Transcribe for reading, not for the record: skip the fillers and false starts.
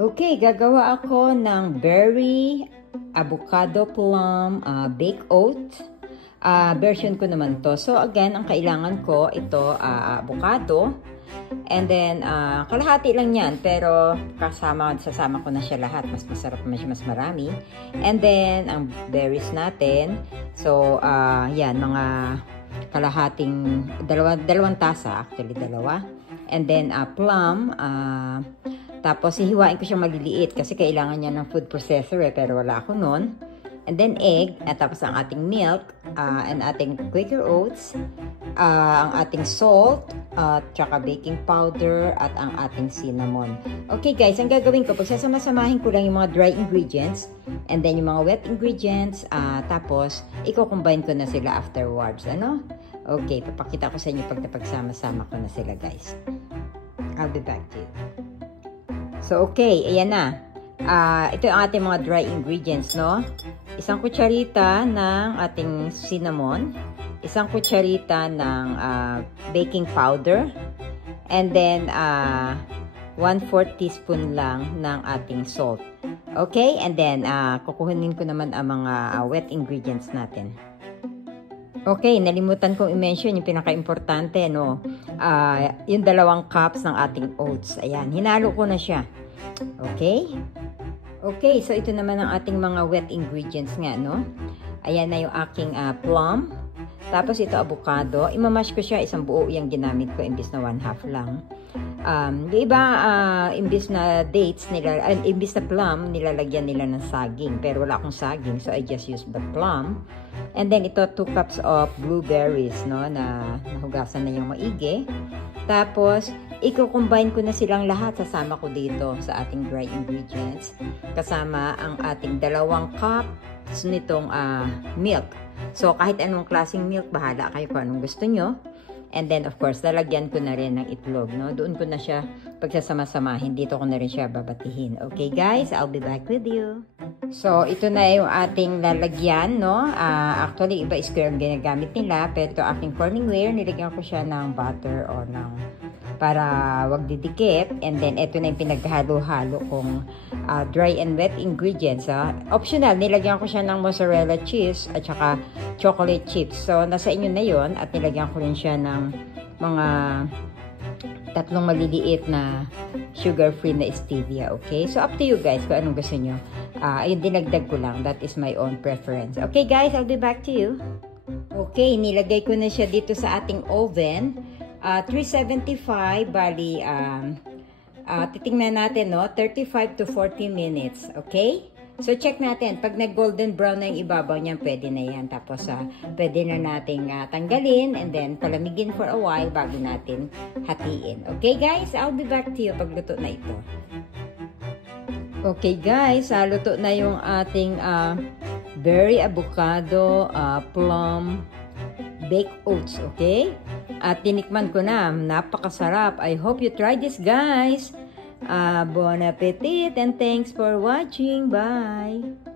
Okay, gagawa ako ng berry, avocado plum, baked oat. Version ko naman to. So again, ang kailangan ko ito, avocado. And then, kalahati lang yan. Pero sasama ko na siya lahat. Mas masarap naman siya, mas marami. And then, ang berries natin. So, yan, mga kalahating, dalawang tasa. Actually, dalawa. And then, plum. Tapos, hihiwain ko siya maliliit. Kasi kailangan niya ng food processor pero wala ako nun. And then, egg. At tapos, ang ating milk. And ating Quaker oats. Ang ating salt. Tsaka baking powder at ang ating cinnamon. Okay guys, ang gagawin ko, pagsasama-samahin ko lang yung mga dry ingredients and then yung mga wet ingredients, tapos i-combine ko na sila afterwards. Ano? Okay, papakita ko sa inyo pag napagsama-sama ko na sila guys. I'll be back to you. So okay, ayan na. Ito yung ating mga dry ingredients, no? Isang kutsarita ng ating cinnamon. Isang kutsarita ng baking powder, and then 1/4 teaspoon lang ng ating salt. Okay, and then kukuhanin ko naman ang mga wet ingredients natin. Okay, nalimutan kong i-mention yung pinaka-importante, no? Yung 2 cups ng ating oats. Ayan, hinalo ko na siya. Okay? Okay, so ito naman ang ating mga wet ingredients nga, no? Ayan na yung aking plum. Tapos ito avocado, imamash ko siya, isang buo yung ginamit ko imbis na 1/2 lang. Yung iba imbis na dates imbis na plum, nilalagyan nila ng saging, pero wala akong saging, so I just use the plum. And then ito 2 cups of blueberries, no, na nahugasan na yung maigi. Tapos i-combine ko na silang lahat, sasama ko dito sa ating dry ingredients, kasama ang ating 2 cups nitong milk. So, kahit anong klaseng milk, bahala kayo kung anong gusto nyo. And then, of course, lalagyan ko na rin ng itlog, no? Doon ko na siya pagsasama-samahin. Dito ko na rin siya babatihin. Okay, guys? I'll be back with you. So, ito na yung ating lalagyan, no? Actually, iba square ang ginagamit nila. Pero ito aking forming layer, nilagyan ko siya ng butter o ng para wag didikit. And then, ito na yung pinaghalo-halo kong dry and wet ingredients. Optional, nilagyan ko siya ng mozzarella cheese at saka chocolate chips. So, nasa inyo na yon. At nilagyan ko rin siya ng mga 3 maliliit na sugar-free na stevia. Okay? So, up to you guys kung anong gusto nyo. Ayun, dinagdag ko lang. That is my own preference. Okay, guys? I'll be back to you. Okay, nilagay ko na siya dito sa ating oven. 375, bali, titingnan natin, no? 35 to 40 minutes. Okay? So, check natin. Pag nag-golden brown na yung ibabaw niyan, pwede na yan. Tapos, pwede na nating tanggalin and then palamigin for a while bago natin hatiin. Okay, guys? I'll be back to you pag luto na ito. Okay, guys. Luto na yung ating berry avocado, plum, baked oats. Okay? At tinikman ko na. Napakasarap. I hope you try this, guys. Bon appetit and thanks for watching. Bye!